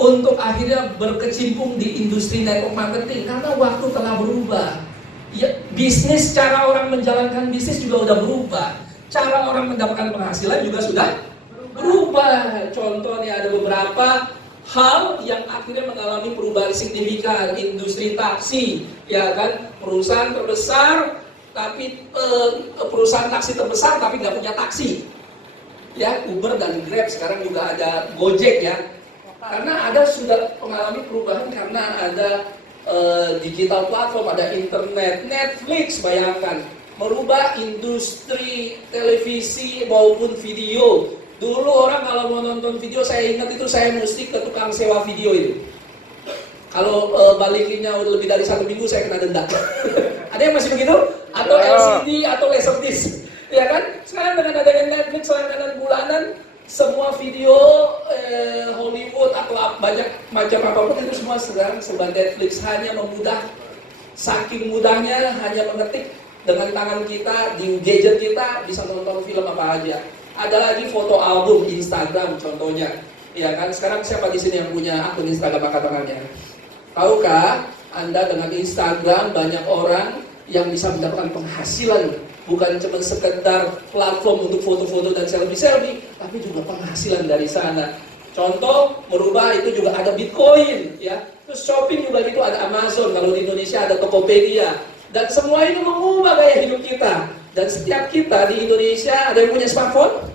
untuk akhirnya berkecimpung di industri network marketing? Karena waktu telah berubah. Ya, bisnis, cara orang menjalankan bisnis juga udah berubah. Cara orang mendapatkan penghasilan juga sudah berubah. Contohnya ada beberapa hal yang akhirnya mengalami perubahan signifikan. Industri taksi, ya kan, perusahaan terbesar tapi perusahaan taksi terbesar tapi nggak punya taksi. Ya, Uber dan Grab, sekarang juga ada Gojek ya. Karena ada sudah mengalami perubahan karena ada digital platform, ada internet. Netflix, bayangkan, merubah industri televisi maupun video. Dulu orang kalau mau nonton video, saya ingat itu saya mesti ke tukang sewa video itu. Kalau balikinnya udah lebih dari 1 minggu, saya kena denda. Ada yang masih begitu? Atau LCD atau Laserdisc, ya kan? Sekarang dengan adanya Netflix, langganan bulanan, semua video Hollywood atau banyak macam apapun itu semua sekarang serba Netflix. Hanya memudah, saking mudahnya, hanya mengetik dengan tangan kita di gadget kita bisa nonton film apa aja. Ada lagi foto album Instagram contohnya, ya kan? Sekarang siapa di sini yang punya akun Instagram angkat tangannya? Tahukah Anda dengan Instagram banyak orang yang bisa mendapatkan penghasilan, bukan cuma sekedar platform untuk foto-foto dan selfie-selfie, tapi juga penghasilan dari sana. Contoh merubah itu juga ada Bitcoin, ya. Terus shopping juga gitu, ada Amazon, kalau di Indonesia ada Tokopedia. Dan semua itu mengubah gaya hidup kita. Dan setiap kita di Indonesia, ada yang punya smartphone?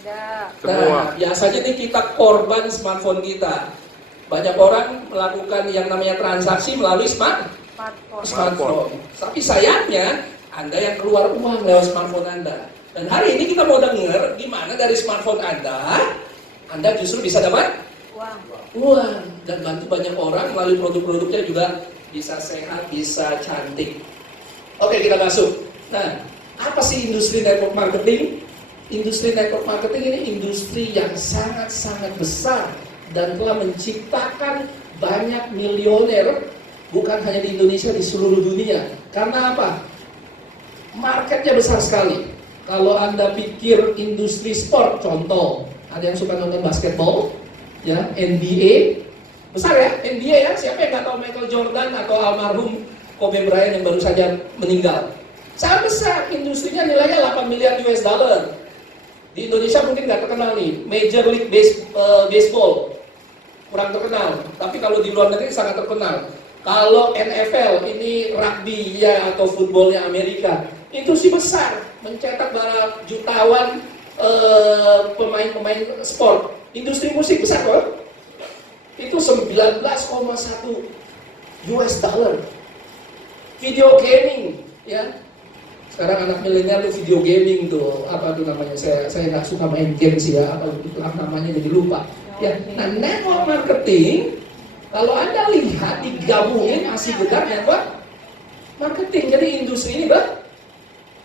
Ada. Nah, biasanya nih kita korban smartphone kita. Banyak orang melakukan yang namanya transaksi melalui smartphone. Tapi sayangnya, Anda yang keluar uang lewat smartphone Anda. Dan hari ini kita mau dengar gimana dari smartphone Anda justru bisa dapat uang. Dan bantu banyak orang melalui produk-produknya juga bisa sehat, bisa cantik. Oke, kita masuk. Nah, apa sih industri network marketing? Industri network marketing ini industri yang sangat-sangat besar dan telah menciptakan banyak milioner, bukan hanya di Indonesia, di seluruh dunia. Karena apa? Marketnya besar sekali. Kalau Anda pikir industri sport, contoh, ada yang suka nonton basketball, ya, NBA, besar ya, NBA ya. Siapa yang nggak tahu Michael Jordan atau almarhum Kobe Bryant yang baru saja meninggal? Sangat besar, industrinya nilainya 8 miliar US dollar. Di Indonesia mungkin nggak terkenal nih, Major League Baseball, kurang terkenal. Tapi kalau di luar negeri sangat terkenal. Kalau NFL, ini rugby ya atau footballnya Amerika, itu sih besar, mencetak para jutawan pemain-pemain sport. Industri musik besar kok, itu 19,1 US dollar. Video gaming, ya. Sekarang anak milenial tuh video gaming tuh, apa tuh namanya? Saya nggak suka main game sih ya, apa itu namanya jadi lupa. Ya, nah network marketing, kalau Anda lihat digabungin masih benar network marketing. Jadi industri ini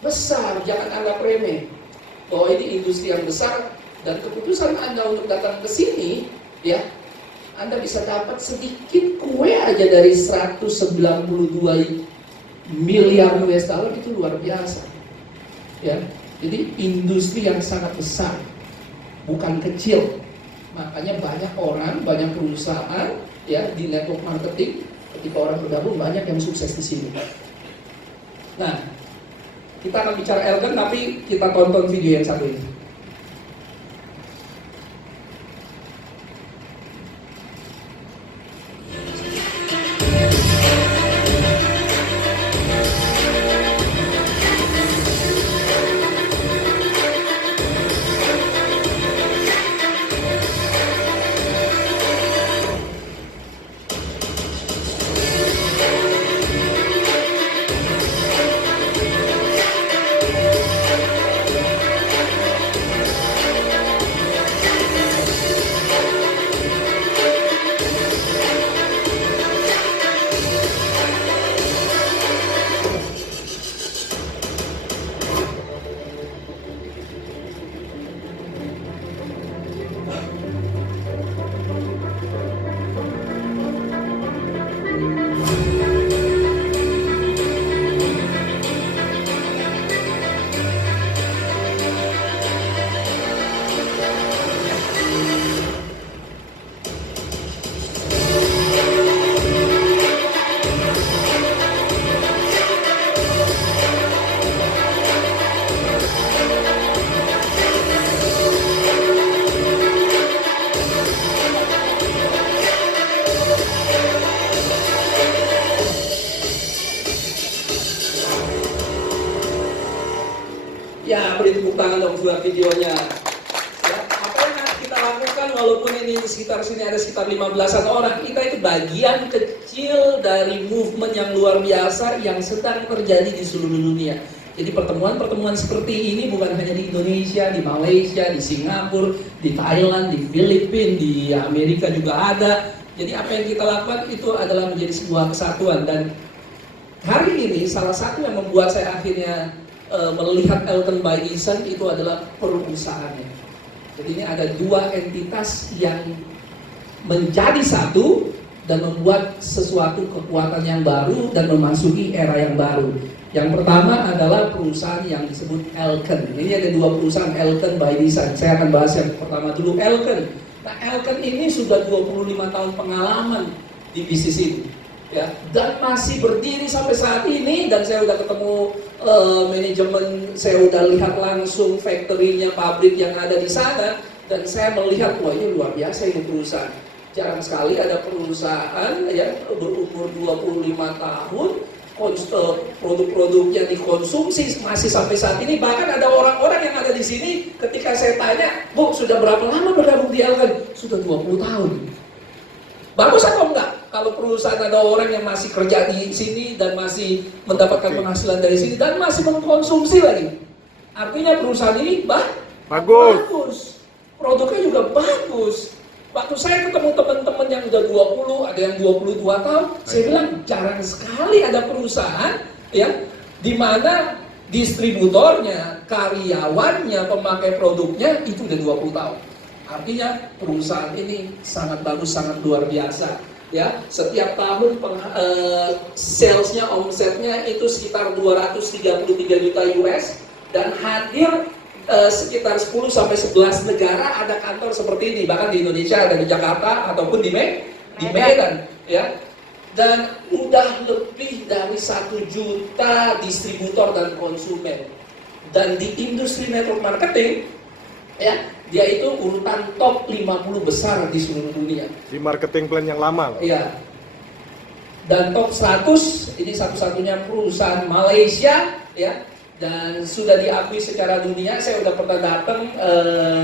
besar, jangan anggap remeh. Bahwa ini industri yang besar dan keputusan Anda untuk datang ke sini, ya, Anda bisa dapat sedikit kue aja dari 192 miliar US dollar, itu luar biasa. Ya, jadi industri yang sangat besar, bukan kecil. Makanya banyak orang, banyak perusahaan ya di network marketing, ketika orang bergabung banyak yang sukses di sini. Nah, kita akan bicara elegan, tapi kita tonton video yang satu ini. juga videonya. Ya, apa yang kita lakukan walaupun ini sekitar sini ada sekitar 15-an orang, kita itu bagian kecil dari movement yang luar biasa yang sedang terjadi di seluruh dunia. Jadi pertemuan-pertemuan seperti ini bukan hanya di Indonesia, di Malaysia, di Singapura, di Thailand, di Filipina, di Amerika juga ada. Jadi apa yang kita lakukan itu adalah menjadi sebuah kesatuan. Dan hari ini salah satu yang membuat saya akhirnya melihat Elken by Eason itu adalah perusahaannya. Jadi ini ada dua entitas yang menjadi satu dan membuat sesuatu kekuatan yang baru dan memasuki era yang baru. Yang pertama adalah perusahaan yang disebut Elken. Ini ada dua perusahaan, Elken by Eason. Saya akan bahas yang pertama dulu, Elken. Nah, Elken ini sudah 25 tahun pengalaman di bisnis ini. Ya, dan masih berdiri sampai saat ini, dan saya udah ketemu manajemen, saya udah lihat langsung factory-nya, pabrik yang ada di sana, dan saya melihat, wah ini luar biasa ini perusahaan. Jarang sekali ada perusahaan ya berumur 25 tahun, produk-produknya dikonsumsi masih sampai saat ini. Bahkan ada orang-orang yang ada di sini, ketika saya tanya, Bu, sudah berapa lama bergabung di Elken? Sudah 20 tahun. Bagus atau enggak? Kalau perusahaan ada orang yang masih kerja di sini dan masih mendapatkan penghasilan dari sini dan masih mengkonsumsi lagi. Artinya perusahaan ini bagus. Produknya juga bagus. Waktu saya ketemu teman-teman yang udah 20, ada yang 22 tahun, saya bilang jarang sekali ada perusahaan ya di mana distributornya, karyawannya, pemakai produknya itu udah 20 tahun. Artinya perusahaan ini sangat bagus, sangat luar biasa. Ya, setiap tahun salesnya, omsetnya itu sekitar 233 juta US dan hadir sekitar 10 sampai 11 negara ada kantor seperti ini. Bahkan di Indonesia ada di Jakarta ataupun di Medan ya. Dan udah lebih dari 1 juta distributor dan konsumen. Dan di industri network marketing ya, dia itu urutan top 50 besar di seluruh dunia. Di marketing plan yang lama. Iya. Dan top 100 ini satu-satunya perusahaan Malaysia ya. Dan sudah diakui secara dunia. Saya udah pernah datang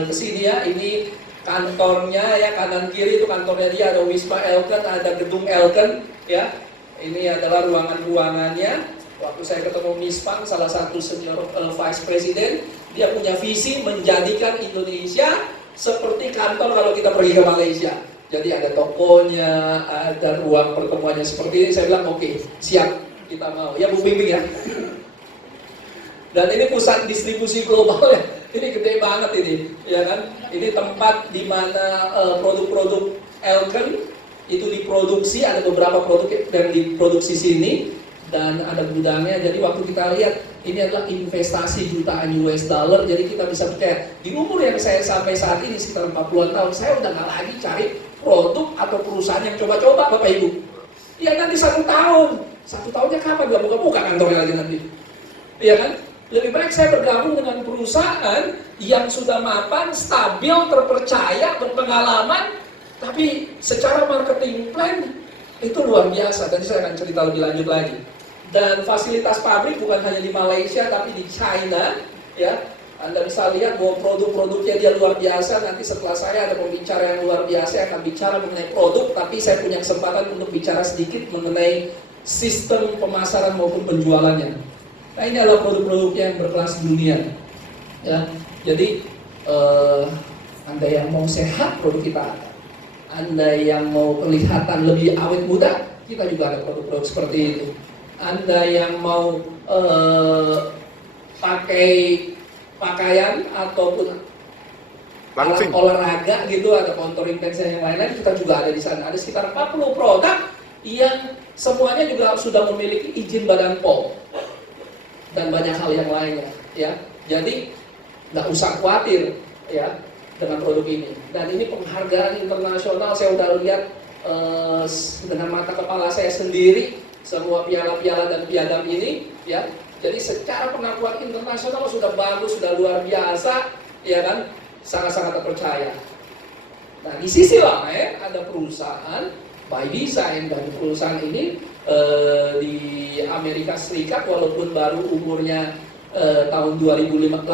ke sini ya. Ini kantornya ya, kanan kiri itu kantornya dia, ada Wisma Elken, ada gedung Elken ya. Ini adalah ruangannya. Waktu saya ketemu Miss Pang, salah satu senior vice president, dia punya visi menjadikan Indonesia seperti kantor kalau kita pergi ke Malaysia. Jadi ada tokonya, ada ruang pertemuannya seperti ini. Saya bilang oke, siap, kita mau. Ya Bu Bimbing ya. Dan ini pusat distribusi global ya, ini gede banget ini, ya kan? Ini tempat di mana produk-produk Elken itu diproduksi, ada beberapa produk yang diproduksi sini dan ada gudangnya. Jadi waktu kita lihat ini adalah investasi jutaan US dollar, jadi kita bisa percaya di umur yang saya sampai saat ini sekitar 40-an tahun, saya udah nggak lagi cari produk atau perusahaan yang coba-coba Bapak Ibu. Ya nanti 1 tahun, 1 tahunnya kapan gak buka-buka kantornya lagi nanti, ya kan? Lebih baik saya bergabung dengan perusahaan yang sudah mapan, stabil, terpercaya, berpengalaman, tapi secara marketing plan itu luar biasa. Tadi saya akan cerita lebih lanjut lagi. Dan fasilitas pabrik bukan hanya di Malaysia, tapi di China. Ya, Anda bisa lihat bahwa produk-produknya dia luar biasa. Nanti setelah saya ada pembicara yang luar biasa yang akan bicara mengenai produk, tapi saya punya kesempatan untuk bicara sedikit mengenai sistem pemasaran maupun penjualannya. Nah ini adalah produk-produknya yang berkelas dunia. Ya, jadi Anda yang mau sehat, produk kita ada. Anda yang mau kelihatan lebih awet muda, kita juga ada produk-produk seperti itu. Anda yang mau pakai pakaian ataupun alat olahraga gitu, ada contouring pencil yang lain-lain, kita juga ada di sana. Ada sekitar 40 produk yang semuanya juga sudah memiliki izin Badan POM. Dan banyak hal yang lainnya, ya. Jadi nggak usah khawatir, ya, dengan produk ini. Dan ini penghargaan internasional, saya udah lihat dengan mata kepala saya sendiri semua piala-piala dan piagam ini, ya. Jadi secara pengakuan internasional sudah bagus, sudah luar biasa, ya kan, sangat-sangat terpercaya. Nah di sisi lain ada perusahaan by design, dan perusahaan ini di Amerika Serikat walaupun baru umurnya tahun 2018,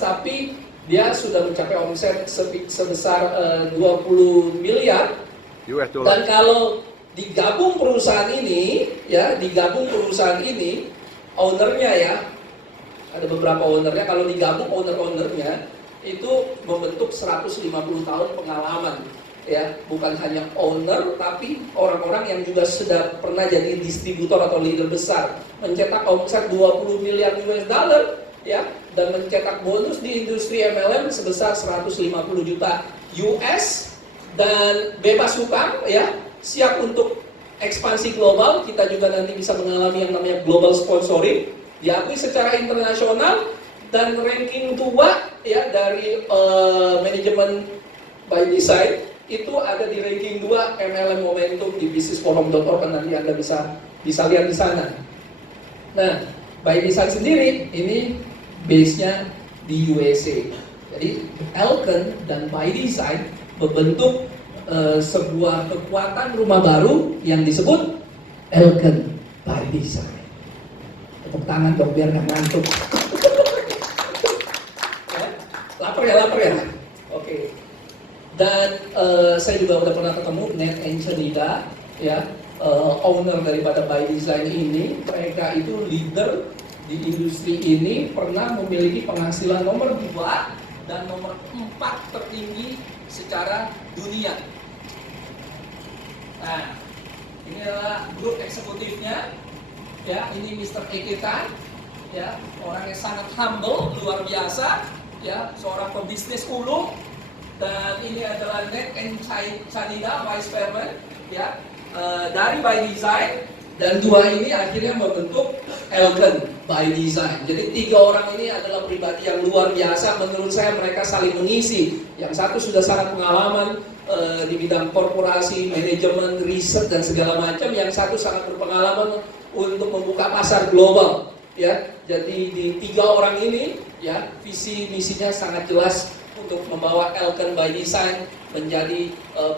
tapi dia sudah mencapai omset sebesar 20 miliar. US dollar. Dan kalau digabung perusahaan ini, ownernya ya, ada beberapa ownernya, kalau digabung ownernya itu membentuk 150 tahun pengalaman, ya, bukan hanya owner, tapi orang-orang yang juga sudah pernah jadi distributor atau leader besar, mencetak omset 20 miliar US dollar, ya, dan mencetak bonus di industri MLM sebesar 150 juta US, dan bebas hutang, ya, siap untuk ekspansi global. Kita juga nanti bisa mengalami yang namanya global sponsoring, diakui secara internasional, dan ranking 2 ya dari manajemen by design itu ada di ranking 2 MLM Momentum di businessforum.org, nanti Anda bisa lihat di sana. Nah, by design sendiri ini base-nya di USA. Jadi Elken dan by design membentuk sebuah kekuatan rumah baru yang disebut Elken by design. Tepuk tangan dong biar nggak ngantuk. Lapar ya. Oke. Dan saya juga udah pernah ketemu Ned and Chanida, ya, owner daripada by design ini. Mereka itu leader di industri ini, pernah memiliki penghasilan nomor 2 dan nomor 4 tertinggi secara dunia. Nah, ini adalah grup eksekutifnya, ya. Ini Mr. Ekita, ya, orang yang sangat humble, luar biasa, ya, seorang pebisnis ulung. Dan ini adalah Ned and Chanida, Vice Chairman, ya, dari by design. Dan 2 ini akhirnya membentuk Elken by design. Jadi 3 orang ini adalah pribadi yang luar biasa. Menurut saya mereka saling mengisi. Yang satu sudah sangat pengalaman di bidang korporasi, manajemen, riset dan segala macam. Yang satu sangat berpengalaman untuk membuka pasar global. Ya, jadi di 3 orang ini, ya, visi misinya sangat jelas untuk membawa Elken by Design menjadi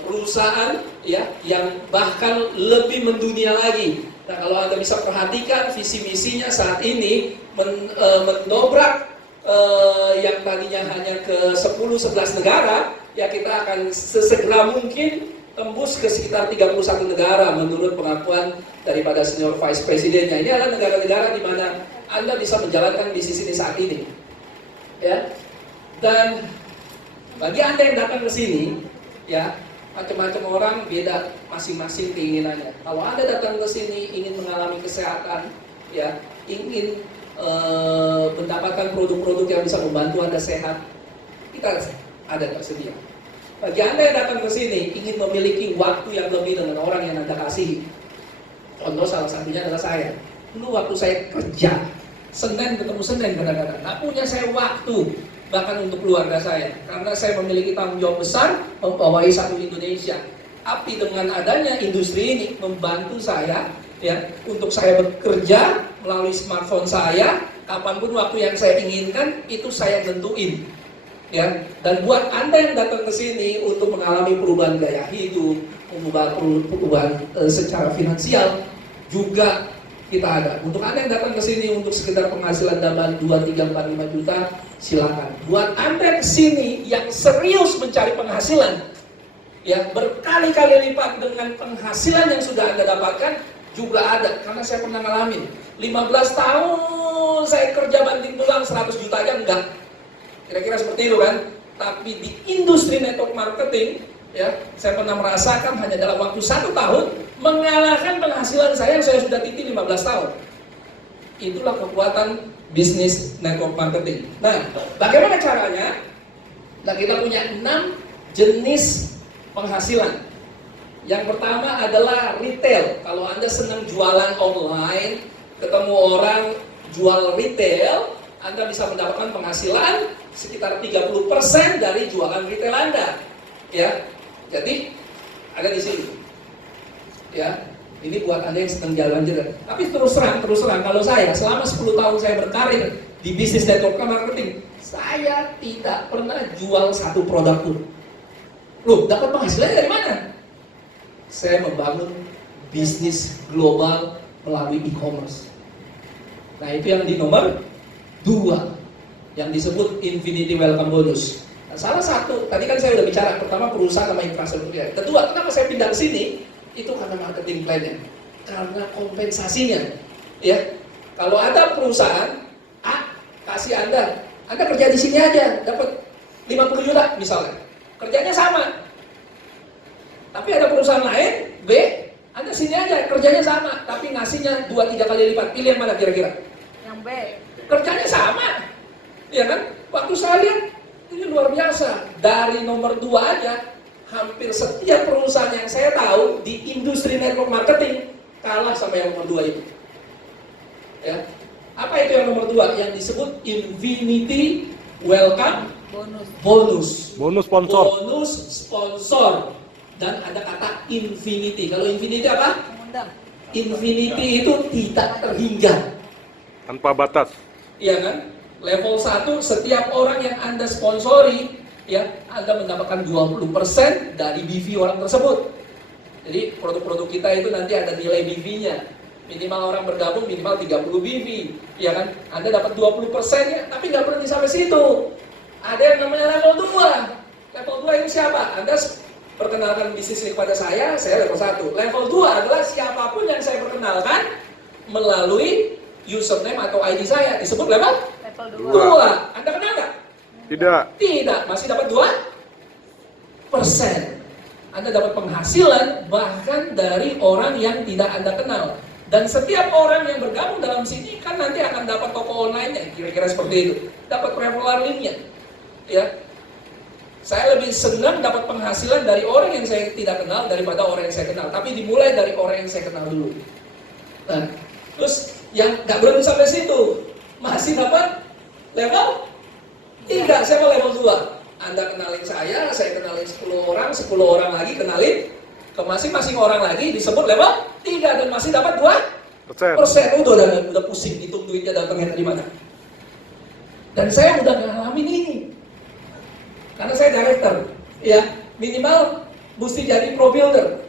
perusahaan, ya, yang bahkan lebih mendunia lagi. Nah, kalau Anda bisa perhatikan visi misinya saat ini mendobrak yang tadinya hanya ke 10-11 negara, ya, kita akan sesegera mungkin tembus ke sekitar 31 negara menurut pengakuan daripada senior vice presidennya. Ini adalah negara-negara di mana Anda bisa menjalankan bisnis ini saat ini, ya. Dan bagi Anda yang datang ke sini, ya, macam-macam orang beda masing-masing keinginannya. Kalau Anda datang ke sini ingin mengalami kesehatan, ya, ingin mendapatkan produk-produk yang bisa membantu Anda sehat, kita ada tersedia. Bagi Anda yang datang ke sini ingin memiliki waktu yang lebih dengan orang yang Anda kasihi. Contoh salah satunya adalah saya. Dulu waktu saya kerja, Senin ketemu Senin kadang-kadang, nggak punya saya waktu bahkan untuk keluarga saya, karena saya memiliki tanggung jawab besar membawahi satu Indonesia. Tapi dengan adanya industri ini membantu saya, ya, untuk saya bekerja melalui smartphone saya, kapanpun waktu yang saya inginkan itu saya tentuin, ya. Dan buat Anda yang datang ke sini untuk mengalami perubahan gaya hidup, perubahan secara finansial juga kita ada. Untuk Anda yang datang ke sini untuk sekedar penghasilan tambahan 2, 3, 4, 5 juta, silakan. Buat Anda ke sini yang serius mencari penghasilan, ya, berkali-kali lipat dengan penghasilan yang sudah Anda dapatkan, juga ada. Karena saya pernah ngalamin 15 tahun saya kerja banting tulang 100 juta aja enggak. Kira-kira seperti itu kan. Tapi di industri network marketing, ya, saya pernah merasakan hanya dalam waktu 1 tahun mengalahkan penghasilan saya yang saya sudah titi 15 tahun. Itulah kekuatan bisnis network marketing. Nah, bagaimana caranya? Nah, kita punya 6 jenis penghasilan. Yang pertama adalah retail. Kalau Anda senang jualan online, ketemu orang jual retail, Anda bisa mendapatkan penghasilan sekitar 30% dari jualan retail Anda. Ya, jadi ada di sini. Ya, ini buat Anda yang sedang jalan-jalan. Tapi terus terang, kalau saya selama 10 tahun saya berkarir di bisnis network marketing, saya tidak pernah jual satu produk pun. Loh, dapat penghasilan dari mana? Saya membangun bisnis global melalui e-commerce. Nah, itu yang di nomor 2 yang disebut Infinity Welcome Bonus. Nah, salah satu, tadi kan saya udah bicara, pertama perusahaan sama infrastrukturnya. Kedua, kenapa saya pindah ke sini? Itu karena marketing plan-nya, karena kompensasinya. Ya, kalau ada perusahaan A kasih Anda kerja di sini aja, dapat 50 juta misalnya, kerjanya sama. Tapi ada perusahaan lain, B, Anda sini aja, kerjanya sama, tapi ngasihnya 2-3 kali lipat. Pilih yang mana kira-kira? Yang B. Kerjanya sama, ya kan? Waktu saya lihat, ini luar biasa. Dari nomor 2 aja, hampir setiap perusahaan yang saya tahu di industri network marketing kalah sama yang nomor 2 itu. Ya. Apa itu yang nomor 2? Yang disebut Infinity Welcome Bonus. Bonus sponsor. Bonus sponsor. Dan ada kata infinity. Kalau infinity apa? Mengundang. Infinity itu tidak terhingga. Tanpa batas. Iya kan? Level 1, setiap orang yang Anda sponsori, ya, Anda mendapatkan 20% dari BV orang tersebut. Jadi produk-produk kita itu nanti ada nilai BV-nya. Minimal orang bergabung minimal 30 BV, ya kan? Anda dapat 20% ya, tapi nggak berhenti sampai situ. Ada yang namanya level 2. Level 2 ini siapa? Anda perkenalkan bisnis ini kepada saya level 1. Level 2 adalah siapapun yang saya perkenalkan melalui username atau ID saya, disebut level 2. Anda kenal nggak? Tidak. Tidak, masih dapat 2%. Anda dapat penghasilan bahkan dari orang yang tidak Anda kenal. Dan setiap orang yang bergabung dalam sini kan nanti akan dapat toko online-nya, kira-kira seperti itu. Dapat referral link-nya. Ya. Saya lebih senang dapat penghasilan dari orang yang saya tidak kenal daripada orang yang saya kenal. Tapi dimulai dari orang yang saya kenal dulu. Nah, terus yang nggak berhenti sampai situ, masih dapat level 3, saya mau level 2. Anda kenalin saya kenalin 10 orang, 10 orang lagi kenalin ke masing-masing orang lagi, disebut level 3 dan masih dapat 2%. Udah pusing hitung duitnya datangnya dari mana. Dan saya udah ngalamin ini. Karena saya director, ya, minimal mesti jadi pro builder.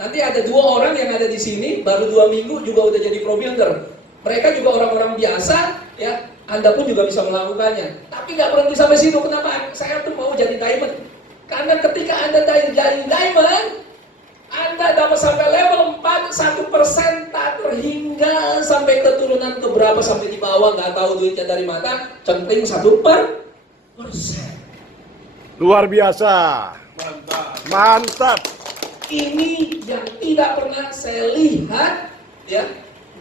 Nanti ada 2 orang yang ada di sini, baru 2 minggu juga udah jadi pro builder. Mereka juga orang-orang biasa, ya, Anda pun juga bisa melakukannya. Tapi nggak berhenti sampai situ. Kenapa? Saya tuh mau jadi diamond. Karena ketika Anda jadi diamond, Anda dapat sampai level 4, 1% tak terhingga sampai keturunan ke berapa, sampai di bawah, nggak tahu duitnya dari mana, centing 1%. Luar biasa. Mantap. Ini yang tidak pernah saya lihat, ya,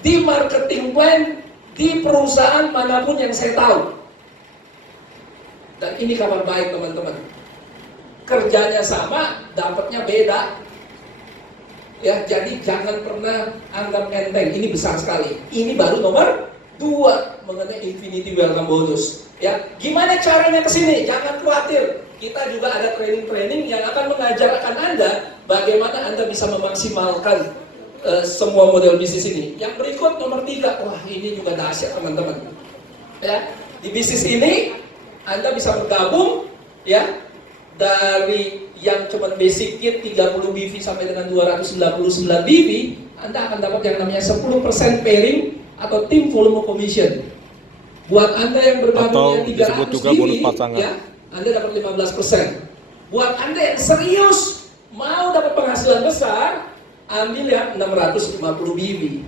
di marketing plan di perusahaan manapun yang saya tahu. Dan ini kabar baik teman-teman. Kerjanya sama, dapatnya beda. Ya, jadi jangan pernah anggap enteng. Ini besar sekali. Ini baru nomor 2 mengenai Infinity Welcome Bonus. Ya, gimana caranya ke sini? Jangan khawatir. Kita juga ada training-training yang akan mengajarkan Anda bagaimana Anda bisa memaksimalkan semua model bisnis ini. Yang berikut nomor 3, wah ini juga dahsyat teman-teman. Ya, di bisnis ini Anda bisa bergabung, ya, dari yang cuma basic kit 30 BV sampai dengan 299 BV, Anda akan dapat yang namanya 10% pairing atau team volume commission. Buat Anda yang bergabungnya 300 BV, ya, Anda dapat 15%. Buat Anda yang serius mau dapat penghasilan besar, ambil yang 650 BV.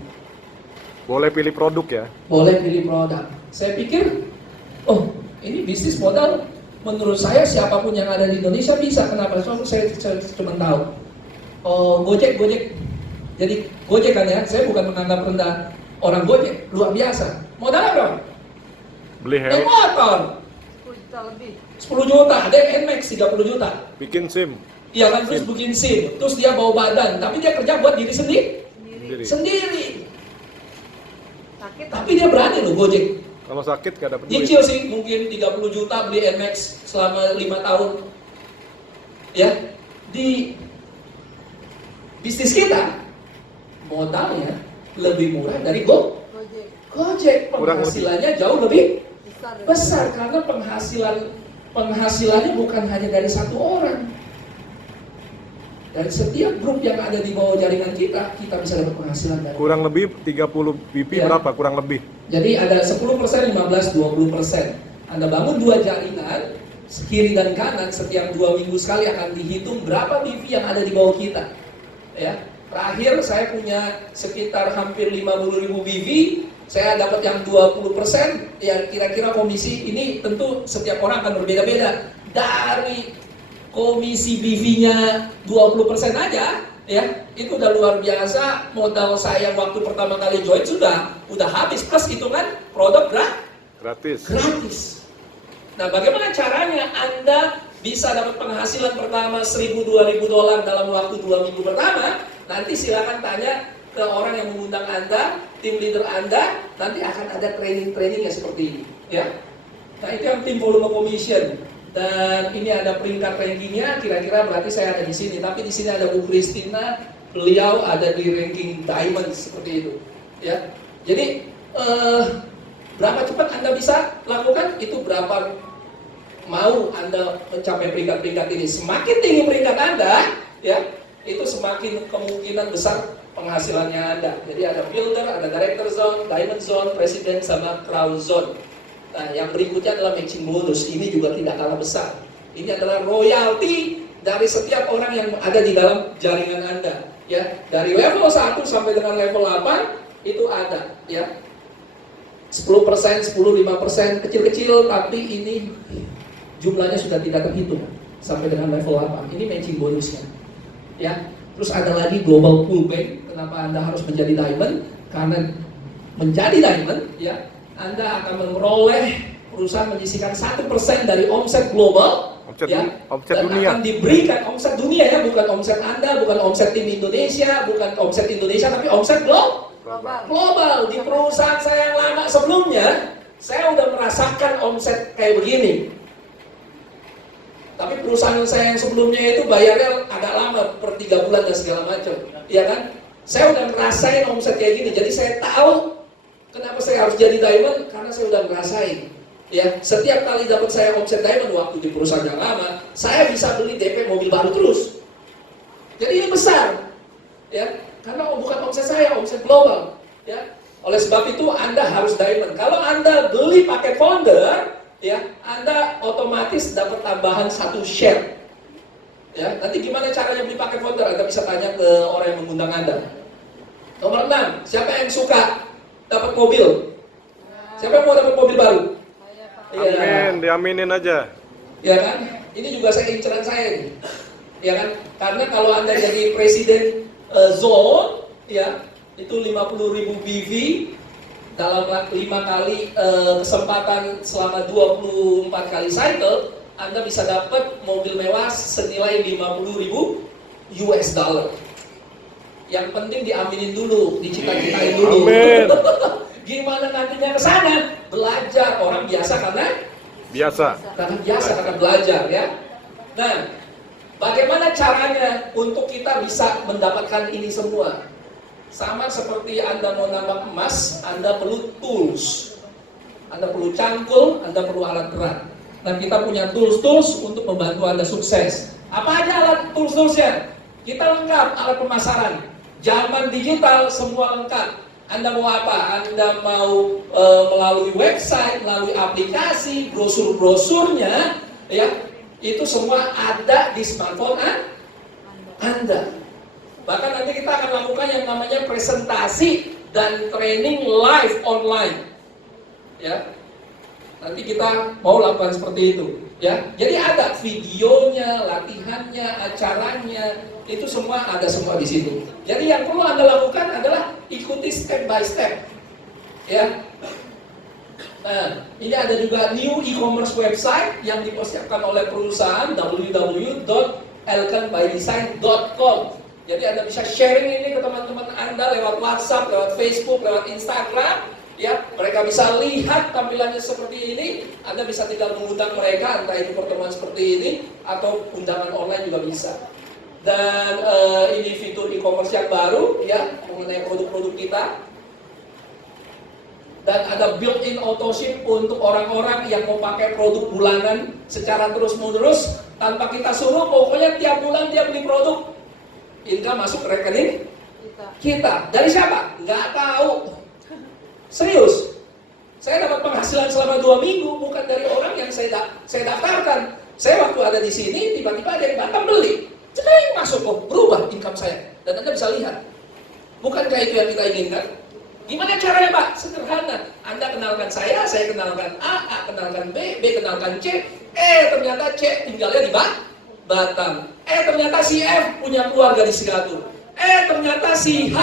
Boleh pilih produk ya? Boleh pilih produk. Saya pikir, oh ini bisnis modal. Menurut saya siapapun yang ada di Indonesia bisa. Kenapa? Soalnya saya cuma tahu. Oh, Gojek. Jadi Gojek kan ya, saya bukan menganggap rendah orang Gojek. Luar biasa. Modal apa? Beli helm. Motor. 10 juta lebih. 10 juta, ada yang NMAX 30 juta. Bikin SIM. Iya kan, terus bikin SIM, terus dia bawa badan, tapi dia kerja buat diri Sendiri. sendiri. Sakit. Tapi dia berani loh Gojek. Kalau sakit gak dapat duit. Nyicil sih, mungkin 30 juta beli NMAX selama 5 tahun. Ya, di bisnis kita modalnya lebih murah dari Gojek. Penghasilannya jauh lebih besar karena penghasilannya bukan hanya dari satu orang. Dan setiap grup yang ada di bawah jaringan kita bisa dapat penghasilan dari. Kurang lebih 30 BP Ya. berapa? Kurang lebih. Jadi ada 10%, 15, 20%. Anda bangun 2 jaringan, kiri dan kanan, setiap 2 minggu sekali akan dihitung berapa BP yang ada di bawah kita. Ya. Terakhir saya punya sekitar hampir 50.000 BV, saya dapat yang 20%, ya kira-kira komisi ini tentu setiap orang akan berbeda-beda. Dari komisi BV-nya 20% aja, ya itu udah luar biasa. Modal saya waktu pertama kali join udah habis, plus hitungan produk gratis. Nah, bagaimana caranya Anda bisa dapat penghasilan pertama $1.000-2.000 dalam waktu 2 minggu pertama? Nanti silakan tanya ke orang yang mengundang Anda, tim leader Anda, nanti akan ada training yang seperti ini, ya. Nah, itu yang tim volume commission. Dan ini ada peringkat rankingnya, kira-kira berarti saya ada di sini. Tapi di sini ada Bu Christina, beliau ada di ranking diamond seperti itu, ya. Jadi berapa cepat Anda bisa lakukan itu, berapa mau Anda mencapai peringkat-peringkat ini. Semakin tinggi peringkat Anda, ya, itu semakin kemungkinan besar penghasilannya Anda. Jadi ada builder, ada director zone, diamond zone, president, sama crown zone. Nah, yang berikutnya adalah matching bonus. Ini juga tidak kalah besar. Ini adalah royalti dari setiap orang yang ada di dalam jaringan Anda. Ya, dari level 1 sampai dengan level 8 itu ada. Ya, 10%, 10, 5%, kecil-kecil, tapi ini jumlahnya sudah tidak terhitung sampai dengan level 8. Ini matching bonusnya. Ya, terus ada lagi global pool bank. Kenapa Anda harus menjadi diamond? Karena menjadi diamond, ya, Anda akan memperoleh perusahaan menyisihkan 1% dari omset global, Omset dan dunia. akan diberikan omset dunia, ya, bukan omset Anda, bukan omset tim Indonesia, bukan omset Indonesia, tapi omset global. Di perusahaan saya yang lama sebelumnya, saya udah merasakan omset kayak begini. Tapi perusahaan saya yang sebelumnya itu bayarnya agak lama, per 3 bulan dan segala macam, ya kan? Saya udah ngerasain omset kayak gini, jadi saya tahu kenapa saya harus jadi diamond, karena saya udah ngerasain. Ya, setiap kali dapat saya omset diamond waktu di perusahaan yang lama, saya bisa beli DP mobil baru terus. Jadi ini besar, ya, karena bukan omset saya, omset global. Ya, oleh sebab itu Anda harus diamond. Kalau Anda beli pakai founder, ya, Anda otomatis dapat tambahan 1 share. Ya, nanti gimana caranya beli pakai founder? Anda bisa tanya ke orang yang mengundang Anda. Nomor 6, siapa yang suka dapat mobil? Siapa yang mau dapat mobil baru? Amin, diaminin aja. Ya kan? Ini juga inceran saya nih. Ya kan? Karena kalau Anda jadi presiden zone, ya, itu 50.000 BV dalam 5 kali kesempatan selama 24 kali cycle, Anda bisa dapat mobil mewah senilai 50.000 US dollar. Yang penting diaminin dulu, dicita-citain dulu. Amin. Gimana nantinya ke sana? Belajar. Orang biasa karena belajar, ya. Nah, bagaimana caranya untuk kita bisa mendapatkan ini semua? Sama seperti Anda mau nambah emas, Anda perlu tools. Anda perlu cangkul, Anda perlu alat berat. Dan kita punya tools untuk membantu Anda sukses. Apa aja alat tools-toolsnya? Kita lengkap, alat pemasaran. Zaman digital semua lengkap. Anda mau apa? Anda mau melalui website, melalui aplikasi, brosur-brosurnya, ya, itu semua ada di smartphone Anda. Bahkan nanti kita akan lakukan yang namanya presentasi dan training live online, ya. Nanti kita mau lakukan seperti itu, ya. Jadi ada videonya, latihannya, acaranya, itu semua ada semua di situ. Jadi yang perlu Anda lakukan adalah ikuti step by step, ya. Nah, ini ada juga new e-commerce website yang dipersiapkan oleh perusahaan, www.elkanbydesign.com. Jadi Anda bisa sharing ini ke teman-teman Anda lewat WhatsApp, lewat Facebook, lewat Instagram, ya. Mereka bisa lihat tampilannya seperti ini. Anda bisa tinggal mengundang mereka, entah itu pertemuan seperti ini atau undangan online juga bisa. Dan ini fitur e-commerce yang baru, ya, mengenai produk-produk kita. Dan ada built-in auto ship untuk orang-orang yang mau pakai produk bulanan secara terus-menerus tanpa kita suruh. Pokoknya tiap bulan dia beli produk, income masuk ke rekening Kita. kita. Dari siapa? Nggak tahu. Serius. Saya dapat penghasilan selama 2 minggu bukan dari orang yang saya daftarkan. Saya waktu ada di sini tiba-tiba ada yang datang beli. Cekreng masuk, oh berubah income saya. Dan Anda bisa lihat. Bukankah itu yang kita inginkan? Gimana caranya Pak? Sederhana. Anda kenalkan saya kenalkan A kenalkan B kenalkan C. Ternyata C tinggalnya di Batam. Ternyata si F punya keluarga di Singapura. Ternyata si H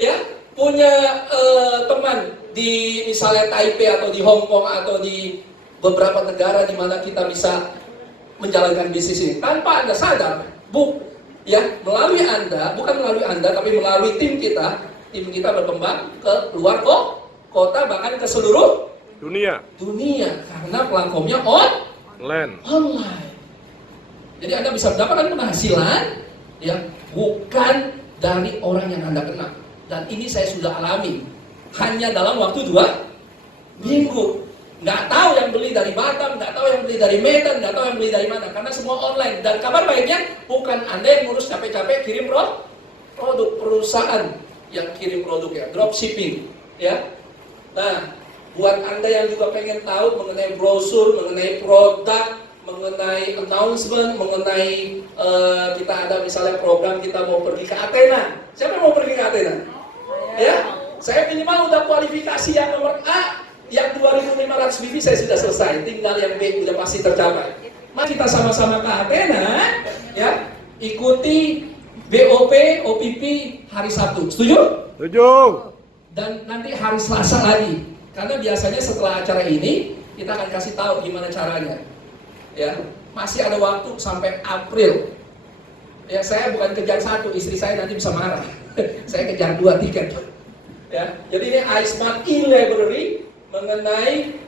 ya punya teman di misalnya Taipei atau di Hong Kong atau di beberapa negara di mana kita bisa menjalankan bisnis ini tanpa Anda sadar, melalui Anda, bukan melalui Anda tapi melalui tim kita berkembang ke luar kota bahkan ke seluruh Dunia. karena platformnya Land. online. Jadi Anda bisa mendapatkan penghasilan ya bukan dari orang yang Anda kenal. Dan ini saya sudah alami hanya dalam waktu 2 minggu. Nggak tahu yang beli dari Batam, nggak tahu yang beli dari Medan, nggak tahu yang beli dari mana karena semua online. Dan kabar baiknya bukan Anda yang ngurus capek-capek kirim produk, perusahaan yang kirim produk ya, dropshipping ya. Nah, buat Anda yang juga pengen tahu mengenai brosur, mengenai produk, mengenai announcement, mengenai kita ada misalnya program kita mau pergi ke Athena. Siapa yang mau pergi ke Athena? Ya, saya minimal udah kualifikasi yang nomor A, yang 2.500 BV saya sudah selesai, tinggal yang B udah pasti tercapai. Mari kita sama-sama ke Athena, ya, ikuti BOP, OPP hari Sabtu, setuju? Setuju. Dan nanti hari Selasa lagi, karena biasanya setelah acara ini kita akan kasih tahu gimana caranya. Ya, masih ada waktu sampai April. Ya, saya bukan kejar 1, istri saya nanti bisa marah. Saya kejar 2 tiket. Ya, jadi ini iSmart e-library mengenai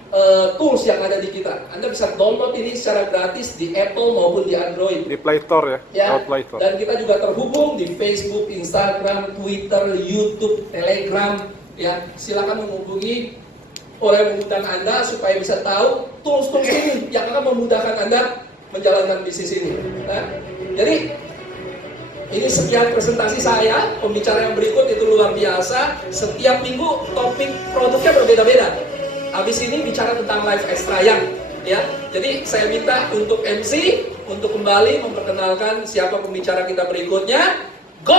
tools yang ada di kita. Anda bisa download ini secara gratis di Apple maupun di Android. Di Play Store ya. Ya, Lewat Play Store. dan kita juga terhubung di Facebook, Instagram, Twitter, YouTube, Telegram. Ya, silakan menghubungi oleh mengundang Anda supaya bisa tahu tools-tools ini yang akan memudahkan Anda menjalankan bisnis ini. Nah, jadi ini sekian presentasi saya. Pembicara yang berikut itu luar biasa. Setiap minggu topik produknya berbeda-beda. Habis ini bicara tentang live extra yang ya. Jadi saya minta untuk MC untuk kembali memperkenalkan siapa pembicara kita berikutnya. Go